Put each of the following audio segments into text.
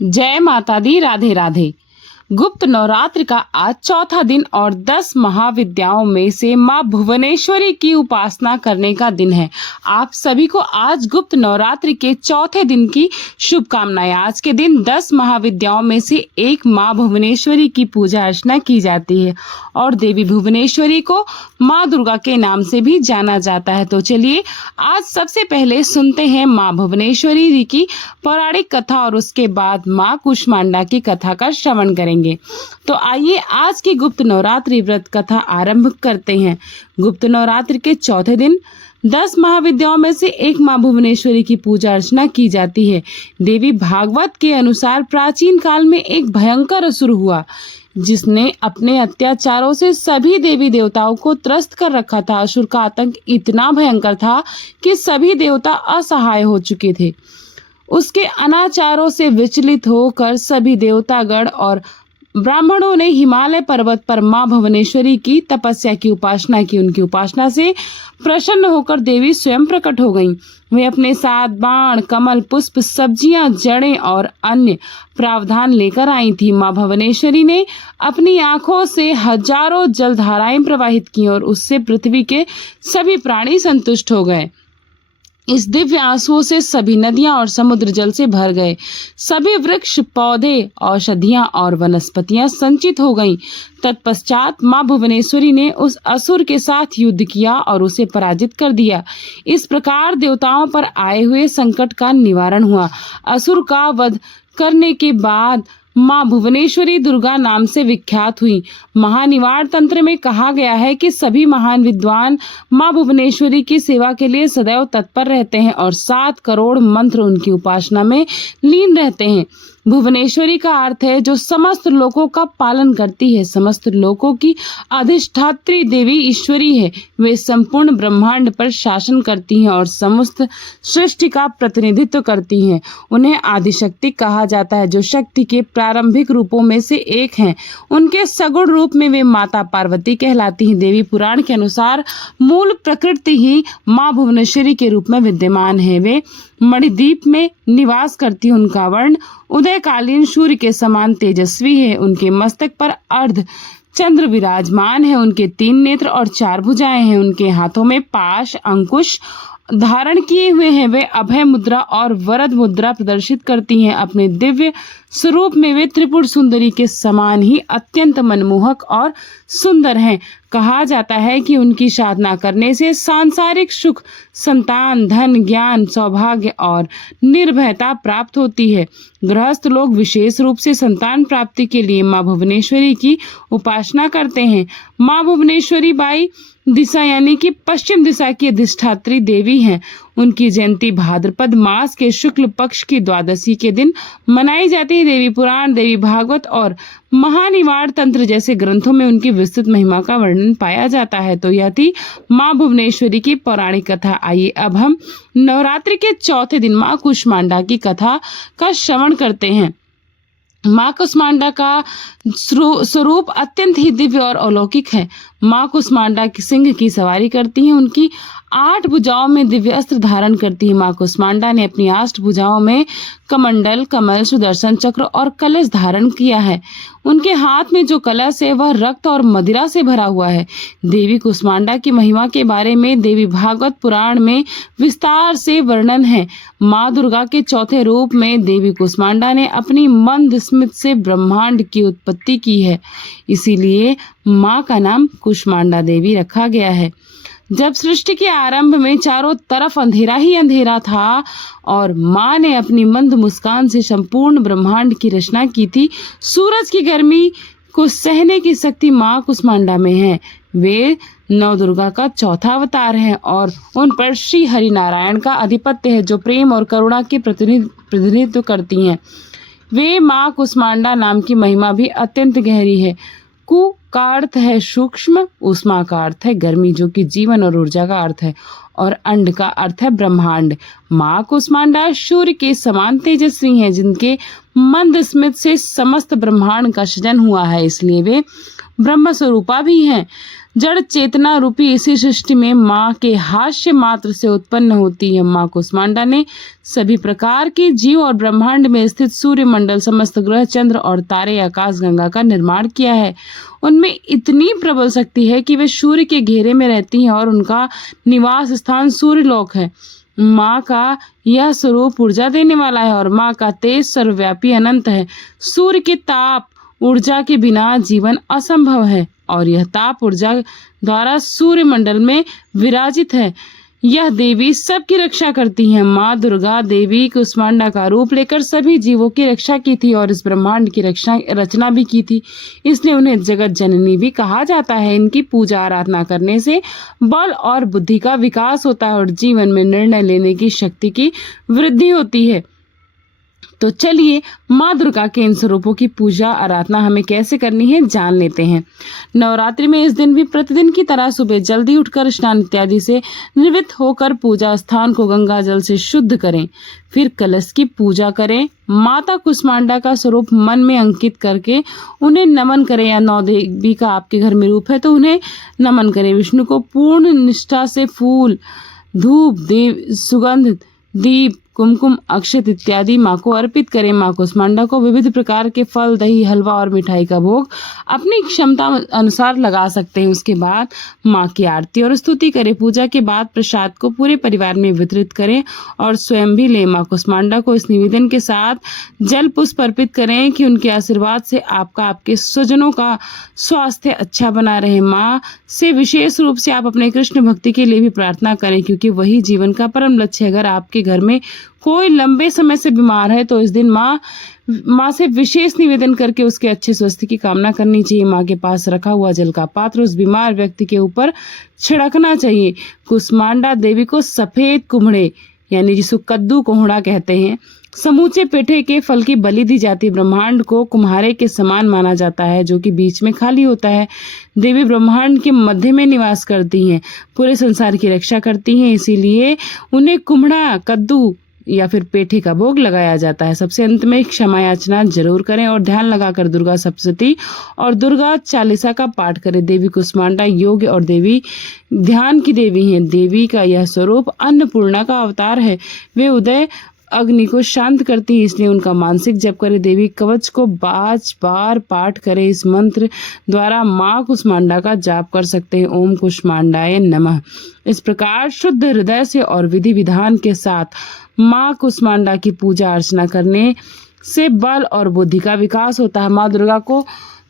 जय माता दी। राधे राधे। गुप्त नवरात्र का आज चौथा दिन और 10 महाविद्याओं में से मां भुवनेश्वरी की उपासना करने का दिन है। आप सभी को आज गुप्त नवरात्र के चौथे दिन की शुभकामनाएं। आज के दिन 10 महाविद्याओं में से एक मां भुवनेश्वरी की पूजा अर्चना की जाती है और देवी भुवनेश्वरी को मां दुर्गा के नाम से भी जाना जाता है। तो चलिए आज सबसे पहले सुनते हैं मां भुवनेश्वरी जी की पौराणिक कथा और उसके बाद मां कुष्मांडा की कथा का श्रवण करेंगे। तो आइए आज की गुप्त नवरात्रि व्रत कथा आरंभ करते हैं। गुप्त नवरात्र के चौथे दिन 10 महाविद्याओं में से एक मां भुवनेश्वरी की पूजा अर्चना की जाती है। देवी भागवत के अनुसार प्राचीन काल में एक भयंकर असुर हुआ जिसने अपने अत्याचारों से सभी देवी देवताओं को त्रस्त कर रखा था। असुर का आतंक इतना भयंकर था कि सभी देवता असहाय हो चुके थे। उसके अनाचारों से विचलित होकर सभी देवतागण और ब्राह्मणों ने हिमालय पर्वत पर मां भुवनेश्वरी की तपस्या की उपासना की। उनकी उपासना से प्रसन्न होकर देवी स्वयं प्रकट हो गईं। वे अपने साथ बाण, कमल, पुष्प, सब्जियां, जड़ें और अन्य प्रावधान लेकर आई थी। मां भुवनेश्वरी ने अपनी आंखों से हजारों जलधाराएं प्रवाहित की और उससे पृथ्वी के सभी प्राणी संतुष्ट हो गए। इस दिव्य आंसुओं से सभी नदियां और समुद्र जल से भर गए। सभी वृक्ष, पौधे, औषधियां और वनस्पतियां संचित हो गईं। तत्पश्चात मां भुवनेश्वरी ने उस असुर के साथ युद्ध किया और उसे पराजित कर दिया। इस प्रकार देवताओं पर आए हुए संकट का निवारण हुआ। असुर का वध करने के बाद मां भुवनेश्वरी दुर्गा नाम से विख्यात हुई। महानिवार तंत्र में कहा गया है कि सभी महान विद्वान मां भुवनेश्वरी की सेवा के लिए सदैव तत्पर रहते हैं और 7 करोड़ मंत्र उनकी उपासना में लीन रहते हैं। भुवनेश्वरी का अर्थ है जो समस्त लोकों का पालन करती है। समस्त लोकों की अधिष्ठात्री देवी ईश्वरी है। वे संपूर्ण ब्रह्मांड पर शासन करती हैं और समस्त सृष्टि का प्रतिनिधित्व करती हैं। उन्हें आदिशक्ति कहा जाता है जो शक्ति के प्रारंभिक रूपों में से एक हैं। उनके सगुण रूप में वे माता पार्वती कहलाती हैं। देवी पुराण के अनुसार मूल प्रकृति ही मां भुवनेश्वरी के रूप में विद्यमान है। वे मणिद्वीप में निवास करती। उनका वर्ण उदयकालीन सूर्य के समान तेजस्वी है। उनके मस्तक पर अर्ध चंद्र विराजमान है। उनके 3 नेत्र और 4 भुजाएं हैं। उनके हाथों में पाश, अंकुश धारण किए हुए हैं। वे अभय मुद्रा और वरद मुद्रा प्रदर्शित करती हैं। अपने दिव्य स्वरूप में वे त्रिपुर सुंदरी के समान ही अत्यंत मनमोहक और सुंदर हैं। कहा जाता है कि उनकी साधना करने से सांसारिक सुख, संतान, धन, ज्ञान, सौभाग्य और निर्भयता प्राप्त होती है। गृहस्थ लोग विशेष रूप से संतान प्राप्ति के लिए मां भुवनेश्वरी की उपासना करते हैं। मां भुवनेश्वरी बाई दिशा यानी कि पश्चिम दिशा की अधिष्ठात्री देवी हैं। उनकी जयंती भाद्रपद मास के शुक्ल पक्ष की द्वादशी के दिन मनाई जाती है। देवी पुराण, देवी भागवत और महानिवार तंत्र जैसे ग्रंथों में उनकी विस्तृत महिमा का वर्णन पाया जाता है। तो यह थी मां भुवनेश्वरी की पौराणिक कथा। आइए अब हम नवरात्रि के चौथे दिन मां कुष्मांडा की कथा का श्रवण करते हैं। मां कुष्मांडा का स्वरूप अत्यंत ही दिव्य और अलौकिक है। मां कुष्मांडा सिंह की सवारी करती हैं। उनकी 8 भुजाओं में दिव्य अस्त्र धारण करती है। मां कुष्मांडा ने अपनी 8 भुजाओं में कमंडल, कमल, सुदर्शन चक्र और कलश धारण किया है। उनके हाथ में जो कलश है वह रक्त और मदिरा से भरा हुआ है। देवी कुष्मांडा की महिमा के बारे में देवी भागवत पुराण में विस्तार से वर्णन है। मां दुर्गा के चौथे रूप में देवी कुष्मांडा ने अपनी मंद स्मित से ब्रह्मांड की उत्पत्ति की है। इसीलिए मां का नाम कुष्मांडा देवी रखा गया है। जब सृष्टि के आरंभ में चारों तरफ अंधेरा ही अंधेरा था और मां ने अपनी मंद मुस्कान से संपूर्ण ब्रह्मांड की रचना की थी। सूरज की गर्मी को सहने की शक्ति मां कुष्मांडा में है। वे नवदुर्गा का चौथा अवतार है और उन पर श्री हरि नारायण का आधिपत्य है जो प्रेम और करुणा के प्रतिनिधित्व करती हैं। वे मां कुष्मांडा नाम की महिमा भी अत्यंत गहरी है। कु का अर्थ है सूक्ष्म, उष्मा का अर्थ है गर्मी जो कि जीवन और ऊर्जा का अर्थ है, और अंड का अर्थ है ब्रह्मांड। माँ कुष्मांडा सूर्य के समान तेजस्वी हैं, जिनके मंद स्मित से समस्त ब्रह्मांड का सृजन हुआ है, इसलिए वे ब्रह्म स्वरूपा भी हैं। जड़ चेतना रूपी इसी सृष्टि में माँ के हास्य मात्र से उत्पन्न होती है। माँ कुष्मांडा ने सभी प्रकार के जीव और ब्रह्मांड में स्थित सूर्य मंडल, समस्त ग्रह, चंद्र और तारे, आकाश गंगा का निर्माण किया है। उनमें इतनी प्रबल शक्ति है कि वे सूर्य के घेरे में रहती हैं और उनका निवास स्थान सूर्यलोक है। माँ का यह स्वरूप ऊर्जा देने वाला है और माँ का तेज सर्वव्यापी अनंत है। सूर्य के ताप ऊर्जा के बिना जीवन असंभव है और यह ताप ऊर्जा द्वारा सूर्य मंडल में विराजित है। यह देवी सबकी रक्षा करती है। माँ दुर्गा देवी कुष्मांडा का रूप लेकर सभी जीवों की रक्षा की थी और इस ब्रह्मांड की रचना भी की थी, इसलिए उन्हें जगत जननी भी कहा जाता है। इनकी पूजा आराधना करने से बल और बुद्धि का विकास होता है और जीवन में निर्णय लेने की शक्ति की वृद्धि होती है। तो चलिए माँ दुर्गा के इन स्वरूपों की पूजा आराधना हमें कैसे करनी है जान लेते हैं। नवरात्रि में इस दिन भी प्रतिदिन की तरह सुबह जल्दी उठकर स्नान इत्यादि से निवृत्त होकर पूजा स्थान को गंगा जल से शुद्ध करें, फिर कलश की पूजा करें। माता कुष्मांडा का स्वरूप मन में अंकित करके उन्हें नमन करें, या नौ देवी का आपके घर में रूप है तो उन्हें नमन करें। विष्णु को पूर्ण निष्ठा से फूल, धूप, सुगंध, दीप, कुमकुम, अक्षत इत्यादि माँ को अर्पित करें। माँ कुष्मांडा को विविध प्रकार के फल, दही, हलवा और मिठाई का भोग अपनी क्षमता अनुसार लगा सकते हैं। उसके बाद माँ की आरती और स्तुति करें। पूजा के बाद प्रसाद को पूरे परिवार में वितरित करें और स्वयं भी लें। माँ कुष्मांडा को इस निवेदन के साथ जल पुष्प अर्पित करें कि उनके आशीर्वाद से आपका, आपके स्वजनों का स्वास्थ्य अच्छा बना रहे। माँ से विशेष रूप से आप अपने कृष्ण भक्ति के लिए भी प्रार्थना करें, क्योंकि वही जीवन का परम लक्ष्य है। अगर आपके घर में कोई लंबे समय से बीमार है तो इस दिन माँ से विशेष निवेदन करके उसके अच्छे स्वास्थ्य की कामना करनी चाहिए। माँ के पास रखा हुआ जल का पात्र उस बीमार व्यक्ति के ऊपर छिड़कना चाहिए। कुष्मांडा देवी को सफेद कुम्हड़े, यानी जिसको कद्दू कोहड़ा कहते हैं, समूचे पेठे के फल की बलि दी जाती है। ब्रह्मांड को कुम्हारे के समान माना जाता है, जो कि बीच में खाली होता है। देवी ब्रह्मांड के मध्य में निवास करती हैं, पूरे संसार की रक्षा करती हैं, इसीलिए उन्हें कुम्हड़ा, कद्दू या फिर पेठे का भोग लगाया जाता है। सबसे अंत में क्षमा याचना जरूर करें और ध्यान लगाकर दुर्गा सप्तशती और दुर्गा चालीसा का पाठ करें। देवी कुष्मांडा योग और देवी ध्यान की देवी हैं। देवी का यह स्वरूप अन्नपूर्णा का अवतार है। वे उदय अग्नि को शांत करती है, इसलिए उनका मानसिक जप करें। देवी कवच को 5 बार पाठ करें। इस मंत्र द्वारा माँ कुष्मांडा का जाप कर सकते हैं, ओम कुष्मांडाय नमः। इस प्रकार शुद्ध हृदय से और विधि विधान के साथ माँ कुष्मांडा की पूजा अर्चना करने से बल और बुद्धि का विकास होता है। माँ दुर्गा को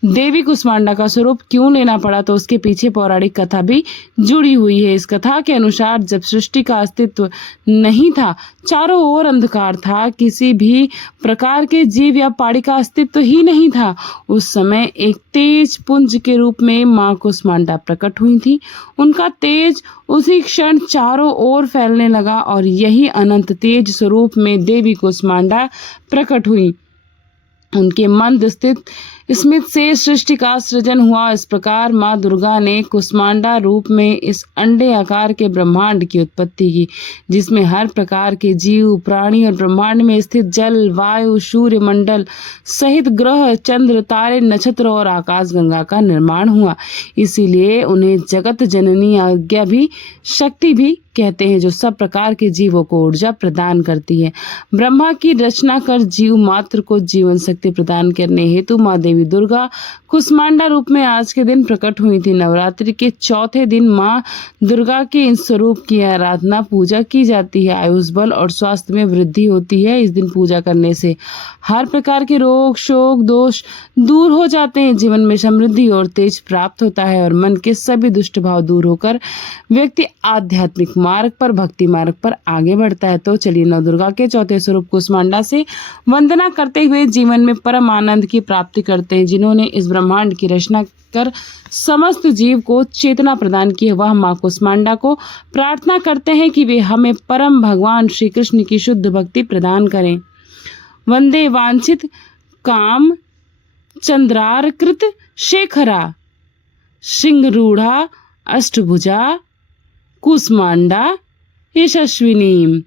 देवी कुष्मांडा का स्वरूप क्यों लेना पड़ा, तो उसके पीछे पौराणिक कथा भी जुड़ी हुई है। इस कथा के अनुसार जब सृष्टि का अस्तित्व नहीं था, चारों ओर अंधकार था, किसी भी प्रकार के जीव या प्राणी का अस्तित्व ही नहीं था, उस समय एक तेज पुंज के रूप में माँ कुष्मांडा प्रकट हुई थी। उनका तेज उसी क्षण चारों ओर फैलने लगा और यही अनंत तेज स्वरूप में देवी कुष्मांडा प्रकट हुई। उनके मंद स्थित स्मित से सृष्टि का सृजन हुआ। इस प्रकार माँ दुर्गा ने कुष्मांडा रूप में इस अंडे आकार के ब्रह्मांड की उत्पत्ति की, जिसमें हर प्रकार के जीव, प्राणी और ब्रह्मांड में स्थित जल, वायु, सूर्य मंडल सहित ग्रह, चंद्र, तारे, नक्षत्र और आकाश गंगा का निर्माण हुआ। इसीलिए उन्हें जगत जननी आज्ञा भी, शक्ति भी कहते हैं, जो सब प्रकार के जीवों को ऊर्जा प्रदान करती है। ब्रह्मा की रचना कर जीव मात्र को जीवन शक्ति प्रदान करने हेतु माँ देवी दुर्गा कुष्मांडा रूप में आज के दिन प्रकट हुई थी। नवरात्रि के चौथे दिन माँ दुर्गा के इन स्वरूप की आराधना पूजा की जाती है। आयुष, बल और स्वास्थ्य में वृद्धि होती है। इस दिन पूजा करने से हर प्रकार के रोग, शोक, दोष दूर हो जाते हैं, जीवन में समृद्धि और तेज प्राप्त होता है और मन के सभी दुष्ट भाव दूर होकर व्यक्ति आध्यात्मिक मार्ग पर, भक्ति मार्ग पर आगे बढ़ता है। तो चलिए नव दुर्गा के चौथे स्वरूप कुष्मांडा से वंदना करते हुए जीवन में परम आनंद की प्राप्ति करते हैं। जिन्होंने इस ब्रह्मांड की रचना कर समस्त जीव को चेतना प्रदान की है, वह माँ कुष्मांडा को प्रार्थना करते हैं कि वे हमें परम भगवान श्री कृष्ण की शुद्ध भक्ति प्रदान करें। वंदे वांछित काम चंद्रार्कृत शेखरा, सिंहरूढ़ा अष्टभुजा कुष्मांडा यशस्विनी।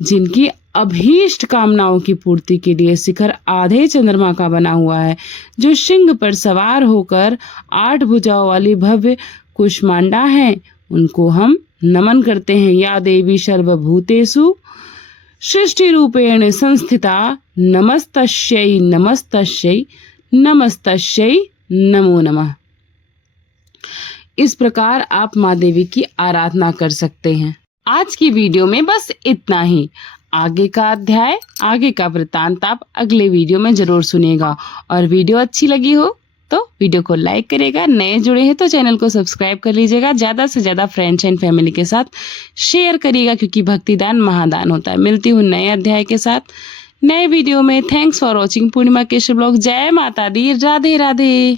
जिनकी अभीष्ट कामनाओं की पूर्ति के लिए शिखर आधे चंद्रमा का बना हुआ है, जो सिंह पर सवार होकर 8 भुजाओं वाली भव्य कुष्मांडा है, उनको हम नमन करते हैं। या देवी सर्वभूतेषु सृष्टि रूपेण संस्थिता नमस्तस्यै नमस्तस्यै नमस्तस्यै नमो नमः। इस प्रकार आप माँ देवी की आराधना कर सकते हैं। आज की वीडियो में बस इतना ही। आगे का अध्याय, आगे का वृत्तांत आप अगले वीडियो में जरूर सुनिएगा। और वीडियो अच्छी लगी हो तो वीडियो को लाइक करेगा, नए जुड़े हैं तो चैनल को सब्सक्राइब कर लीजिएगा, ज्यादा से ज्यादा फ्रेंड्स एंड फैमिली के साथ शेयर करिएगा, क्योंकि भक्तिदान महादान होता है। मिलती हूँ नए अध्याय के साथ नए वीडियो में। Thanks for watching Purnima Keshav blog. जय माता दी, राधे राधे।